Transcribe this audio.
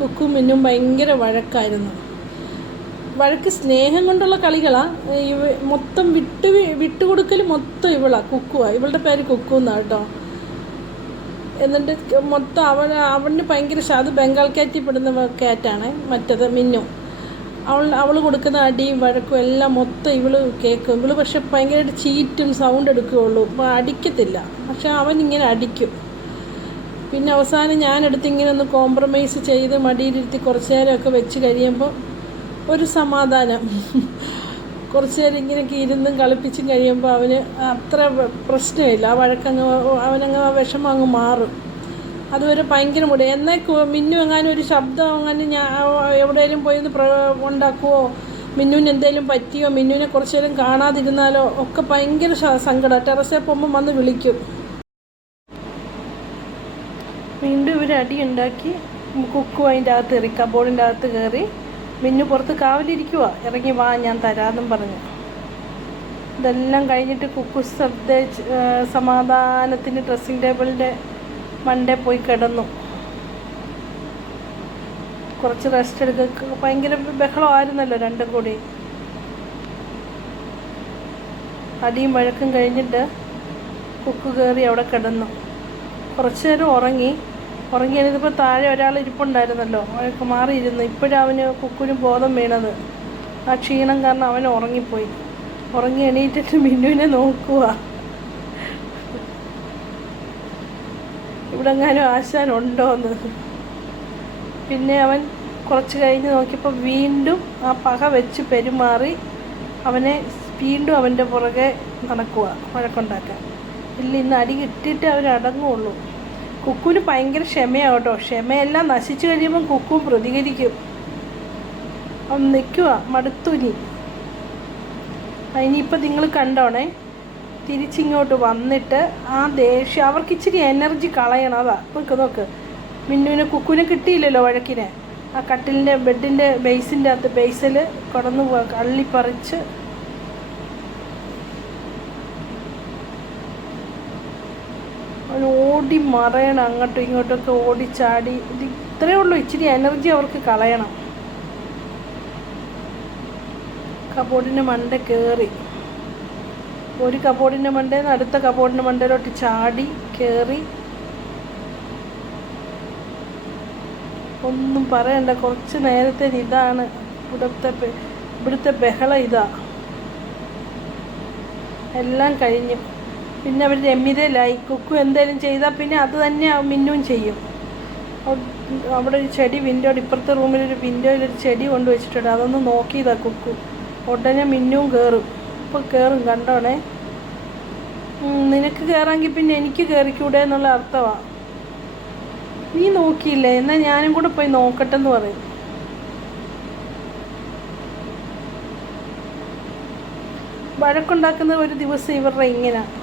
കുക്കും മിന്നും ഭയങ്കര വഴക്കായിരുന്നു. വഴക്ക് സ്നേഹം കൊണ്ടുള്ള കളികളാണ് ഇവ മൊത്തം വിട്ടു വിട്ടുകൊടുക്കൽ മൊത്തം ഇവളാണ് കുക്കുവാണ് ഇവളുടെ പേര് കുക്കു എന്നാണ് കേട്ടോ. എന്നിട്ട് മൊത്തം അവൻ അവന് ഭയങ്കര അത് ബംഗാൾ കാറ്റിൽ പെടുന്ന കാറ്റാണ് മറ്റത് മിന്നു. അവൾ അവൾ കൊടുക്കുന്ന അടിയും വഴക്കും എല്ലാം മൊത്തം ഇവൾ കേൾക്കും ഇവൾ പക്ഷെ ഭയങ്കരമായിട്ട് ചീറ്റും സൗണ്ട് എടുക്കുകയുള്ളൂ. അടിക്കത്തില്ല. പക്ഷെ അവൻ ഇങ്ങനെ അടിക്കും. പിന്നെ അവസാനം ഞാനെടുത്ത് ഇങ്ങനെ ഒന്ന് കോംപ്രമൈസ് ചെയ്ത് മടിയിലിരുത്തി കുറച്ച് നേരമൊക്കെ വെച്ച് കഴിയുമ്പോൾ ഒരു സമാധാനം. കുറച്ച് നേരം ഇങ്ങനെയൊക്കെ ഇരുന്നും കളിപ്പിച്ചും കഴിയുമ്പോൾ അവന് അത്ര പ്രശ്നമില്ല. ആ വഴക്കങ്ങ് അവനങ്ങ് ആ വിഷമം അങ്ങ് മാറും. അതുവരെ ഭയങ്കര മുടി. എന്നാൽ മിന്നു എങ്ങാനും ഒരു ശബ്ദം എങ്ങാനും ഞാൻ എവിടെയെങ്കിലും പോയി ഒന്ന് പ്ര ഉണ്ടാക്കുവോ? മിന്നുവിന് എന്തെങ്കിലും പറ്റിയോ? മിന്നുവിനെ കുറച്ച് നേരം കാണാതിരുന്നാലോ? ഒക്കെ ഭയങ്കര സങ്കടം. ടെറസേ പോകുമ്പോൾ വന്ന് വിളിക്കും. വീണ്ടും ഇവർ അടി ഉണ്ടാക്കി കുക്കും അതിന്റെ അകത്ത് കയറി കബോർഡിന്റെ അകത്ത് കയറി മിന്നു പുറത്ത് കാവലിരിക്കുക ഇറങ്ങി വാ ഞാൻ തരാമെന്നും പറഞ്ഞു. ഇതെല്ലാം കഴിഞ്ഞിട്ട് കുക്കു ശ്രദ്ധ സമാധാനത്തിന് ഡ്രസ്സിംഗ് ടേബിളിന്റെ മണ്ടേ പോയി കിടന്നു. കുറച്ച് റെസ്റ്റ് എടുക്കുക ഭയങ്കര ബഹളമായിരുന്നല്ലോ രണ്ടും കൂടി. അടിയും വഴക്കും കഴിഞ്ഞിട്ട് കുക്ക് കയറി അവിടെ കിടന്നു. കുറച്ചു നേരം ഉറങ്ങി. ഉറങ്ങി എഴുന്നപ്പോൾ താഴെ ഒരാൾ ഇരിപ്പുണ്ടായിരുന്നല്ലോ. അവനൊക്കെ മാറിയിരുന്നു ഇപ്പോഴും അവന് കുക്കുന് ബോധം വീണത്. ആ ക്ഷീണം കാരണം അവൻ ഉറങ്ങിപ്പോയി. ഉറങ്ങി എണീറ്റിട്ട് മിന്നുവിനെ നോക്കുക ഇവിടെ എങ്ങാനും ആശാൻ ഉണ്ടോന്ന്. പിന്നെ അവൻ കുറച്ച് കഴിഞ്ഞ് നോക്കിയപ്പോൾ വീണ്ടും ആ പക വെച്ച് പെരുമാറി അവനെ വീണ്ടും അവന്റെ പുറകെ നടക്കുക വഴക്കുണ്ടാക്കാൻ. ഇല്ല ഇന്ന് അടി കിട്ടിയിട്ട് അവരടങ്ങുള്ളൂ. കുക്കുവിന് ഭയങ്കര ക്ഷമയാണ് കേട്ടോ. ക്ഷമയെല്ലാം നശിച്ചു കഴിയുമ്പം കുക്കു പ്രതികരിക്കും. അവൻ നിൽക്കുക മടുത്തുനി. ഇനിയിപ്പോൾ നിങ്ങൾ കണ്ടോണേ. തിരിച്ചിങ്ങോട്ട് വന്നിട്ട് ആ ദേഷ്യം അവർക്ക് ഇച്ചിരി എനർജി കളയണം. അതാ നോക്ക് നോക്ക്. മിന്നുവിനെ കുക്കുവിനെ കിട്ടിയില്ലല്ലോ വഴക്കിനെ. ആ കട്ടിലിന്റെ ബെഡിന്റെ ബേസിന്റെ അകത്ത് ബേസിൽ കടന്നു പോവാ കള്ളിപ്പറിച്ച് ഓടി മറയണം അങ്ങോട്ടും ഇങ്ങോട്ടൊക്കെ ഓടിച്ചാടി ഇത് ഇത്രയേ ഉള്ളൂ. ഇച്ചിരി എനർജി അവർക്ക് കളയണം. കബോർഡിന്റെ മണ്ട കയറി ഒരു കബോർഡിന്റെ മണ്ടയിൽ നിന്ന് അടുത്ത കബോർഡിന്റെ മണ്ടയിലോട്ട് ചാടി കയറി ഒന്നും പറയണ്ട. കുറച്ച് നേരത്തെ ഇതാണ്. ഇവിടുത്തെ ഇവിടുത്തെ ബഹളം ഇതാ. എല്ലാം കഴിഞ്ഞു. പിന്നെ അവർ രമ്യതയിലായി. കുക്കു എന്തെങ്കിലും ചെയ്താൽ പിന്നെ അത് തന്നെ മിന്നും ചെയ്യും. അവ- അവിടെ ഒരു ചെടി വിൻഡോയുടെ ഇപ്പുറത്തെ റൂമിലൊരു വിൻഡോയിലൊരു ചെടി കൊണ്ട് വെച്ചിട്ടുണ്ട്. അതൊന്ന് നോക്കിയതാ കുക്കു. ഉടനെ മിന്നും കയറും ഇപ്പോൾ കയറും കണ്ടോണേ? നിനക്ക് കയറാമെങ്കിൽ പിന്നെ എനിക്ക് കയറിക്കൂടെ എന്നുള്ള അർത്ഥമാണ് നീ നോക്കിയില്ലേ? എന്നാൽ ഞാനും കൂടെ പോയി നോക്കട്ടെ എന്ന് പറയും. വഴക്കുണ്ടാക്കുന്ന ഒരു ദിവസം ഇവരുടെ ഇങ്ങനെ.